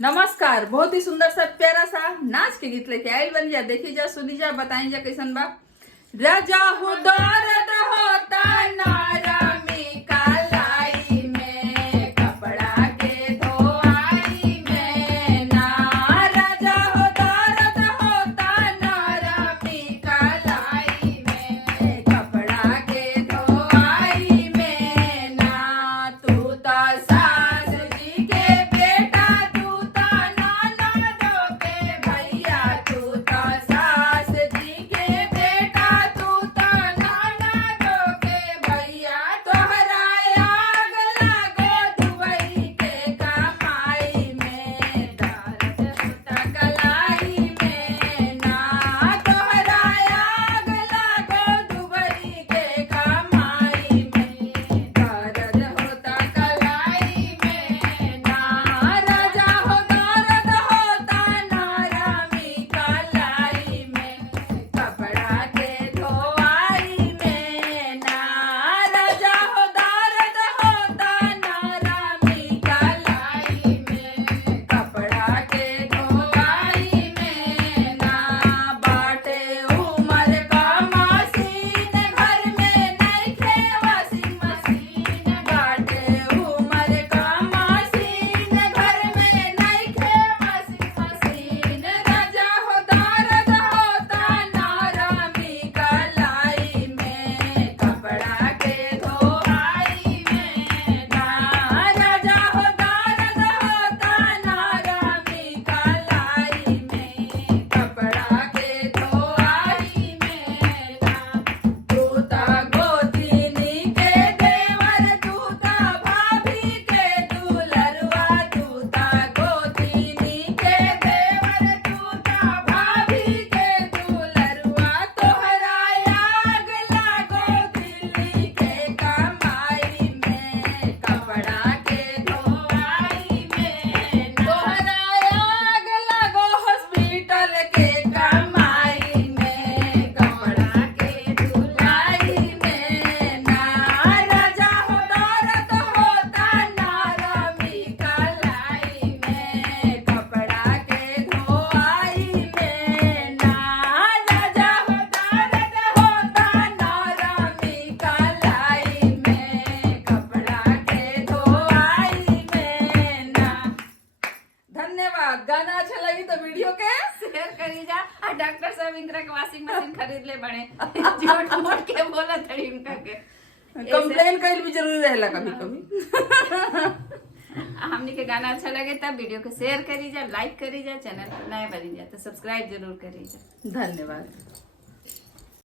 नमस्कार। बहुत ही सुंदर सा प्यारा सा नाच के गीत लेके आयल बन जा। देखी जा, सुनी जा, बताई जा कैसन बा। राजा हो दर्द होता नारामी कालाई में, कपड़ा के धोआई में ना। राजा हो दर्द होता नारामी कालाई में, कपड़ा के धोआई में ना। तू तो सास जी के बेटा, तू तो ननदों के भैया, तू तो सास जी के बेटा, तू तो ननदों के भैया। तोहरा आग लागो दुबई के कमाई में, दर्द होता कलाई में ना। तोहरा आग लागो दुबई के कमाई में, दर्द होता कलाई में ना। राजा हो दर्द होता नारामी कलाई में, कपड़ा के धोआई में ना। राजा हो दर्द होता नारामी कलाई में, कपड़ा के धोआई में ना। बाटे उमर का मशीन घर में नइखे वॉशिंग मशीन, बाटे उमर का मशीन घर में नइखे वॉशिंग मशीन। राजा हो दर्द होता नारामी कलाई में, कपड़ा के धोआई में ना। राजा हो दर्द होता नारामी कलाई में, कपड़ा के धोआई में ना। तूता गोतिनी के देवर, तूता भाभी के दुलरुआ, तूता गोतिनी के देवर, तूता भाभी के दुलरुआ। तोहरा आग लागो दिल्ली के कमाई में, कपड़ा के धोआई में। तोहरा आग लागो हॉस्पिटल के कमाई में, कपड़ा के धुलाई में ना। राजा हो दर्द होता नारामी कलाई में, कपड़ा के धोआई में ना। राजा हो दर्द होता नारामी कलाई में, कपड़ा के धोआई में ना। धन्यवाद। गाना अच्छा लगी तो वीडियो के शेयर करी जा। और डॉक्टर साहब इंदिरा के वॉशिंग मशीन खरीद ले बने झूठ मूठ के बोला थड़ी उनका के कंप्लेन कईल भी जरूरी रहेला कभी कभी। हमनी के गाना अच्छा लगे तब वीडियो को शेयर करी जा, लाइक करी जा, चैनल पर नए बनी जा तो सब्सक्राइब जरूर करी जा। धन्यवाद।